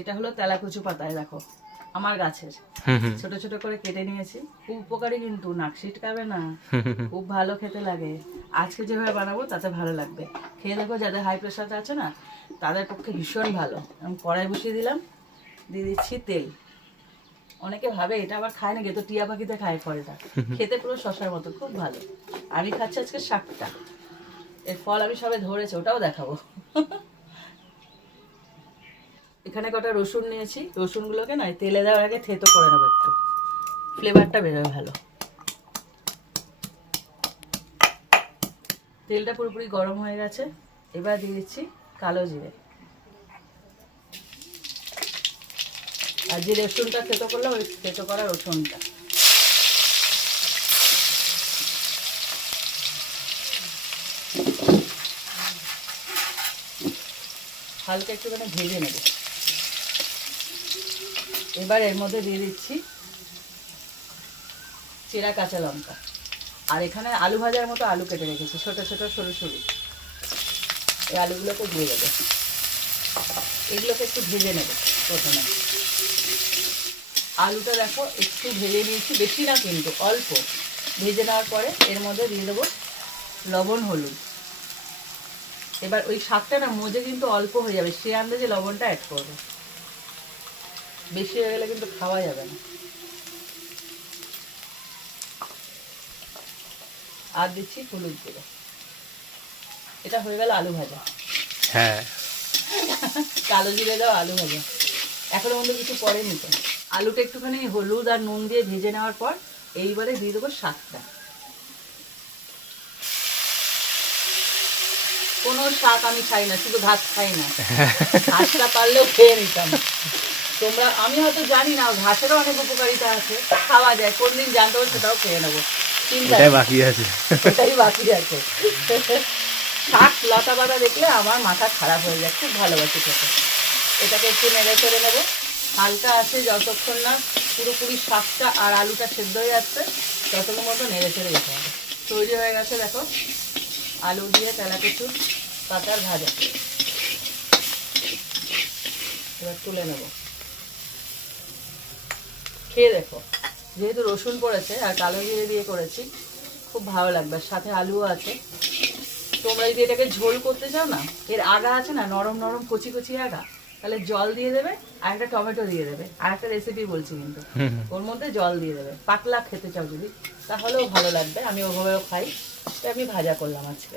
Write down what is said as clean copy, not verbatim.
এটা হলো তেলাকুচু পাতায়, দেখো আমার গাছের, ছোট ছোট করে কেটে নিয়েছি। খুব উপকারী কিন্তু, নাক ছিটকাবে না, খুব ভালো খেতে লাগে। আজকে যেভাবে বানাবো তাতে ভালো লাগবে, খেয়ে দেখো। যাদের হাই প্রেশার আছে না তাদের পক্ষে ভীষণ ভালো। আমি কড়াই বসিয়ে দিলাম, দিয়ে দিচ্ছি তেল। অনেকে ভাবে এটা আবার খায় না, তো টিয়া পাখিতে খায় ফলটা, খেতে পুরো শশার মতো, খুব ভালো। আমি খাচ্ছি আজকে শাকটা, এর ফল আমি সবে ধরেছি, ওটাও দেখাবো। এখানে কটা রসুন নিয়েছি, রসুনগুলোকে না তেলে দেওয়ার আগে থেতো করে নেবো, একটু ফ্লেভারটা বেরোবে ভালো। তেলটা পুরোপুরি গরম হয়ে গেছে, এবার দিয়ে দিচ্ছি কালো জিরে। আর যে রসুনটা থেতো করলাম, ওই থেতো করা রসুনটা। হালকা একটুখানি ভেজে নেব। এবার এর মধ্যে দিয়ে দিচ্ছি চেরা কাঁচা লঙ্কা। আর এখানে আলু ভাজার মতো আলু কেটে রেখেছি, ছোট ছোট সরু সরু। এই আলুগুলোকে দিয়ে দেবো। এগুলোকে একটু ভেজে নেব প্রথমে। আলুটা দেখো একটু ভেজে নিয়েছি, বেশি না কিন্তু, অল্প ভেজে নেওয়ার পরে এর মধ্যে দিয়ে দেবো লবণ হলুদ। এবার ওই শাকটা না মজে কিন্তু অল্প হয়ে যাবে, সে আন্দাজে লবণটা অ্যাড করবো, বেশি হয়ে গেলে কিন্তু খাওয়া যাবে না। আর দিচ্ছি হলুদ গুঁড়ো। এটা হয়ে গেল আলু ভাজা। হ্যাঁ, কালো জিরে দাও আলু ভাজা। এখনো মধ্যে কিছু পড়েনি তো। আলুটা একটুখানি হলুদ আর নুন দিয়ে ভেজে নেওয়ার পর এইবারে দিয়ে দেবো শাকটা। কোনো শাক আমি খাই না, শুধু ঘাস খাই না, ঘাসটা পারলেও খেয়ে নিতাম। তোমরা, আমি হয়তো জানি না ঘাসেরও অনেক উপকারিতা আছে, খাওয়া যায়, কোন দিন জানতে হবে সেটাও খেয়ে নেবো, চিন্তা ওটাই বাকি আছে। ওটাই বাকি আছে। শাক লতা পাতা দেখলে আমার মাথা খারাপ হয়ে যায়, খুব ভালোবাসি খেতে। এটাকে একটু নেড়ে চেড়ে নেবো হালকা আছে, যতক্ষণ না পুরোপুরি শাকটা আর আলুটা সেদ্ধ হয়ে যাচ্ছে ততক্ষণ মতো নেড়ে চেড়ে যেতে হবে। তৈরি হয়ে গেছে দেখো আলু দিয়ে তেলাকুচু পাতার ভাজা। এবার তুলে নেব, খেয়ে দেখো। যেহেতু রসুন পড়েছে আর কালো জিরে দিয়ে করেছি, খুব ভালো লাগবে, সাথে আলুও আছে। তোমরা যদি এটাকে ঝোল করতে চাও না, এর আগা আছে না নরম নরম কচি কচি আগা, তাহলে জল দিয়ে দেবে আর একটা টমেটো দিয়ে দেবে। আর একটা রেসিপি বলছি কিন্তু, ওর মধ্যে জল দিয়ে দেবে। পাতলা খেতে চাও যদি, তাহলেও ভালো লাগবে, আমি ওভাবেও খাই। তো আমি ভাজা করলাম আজকে।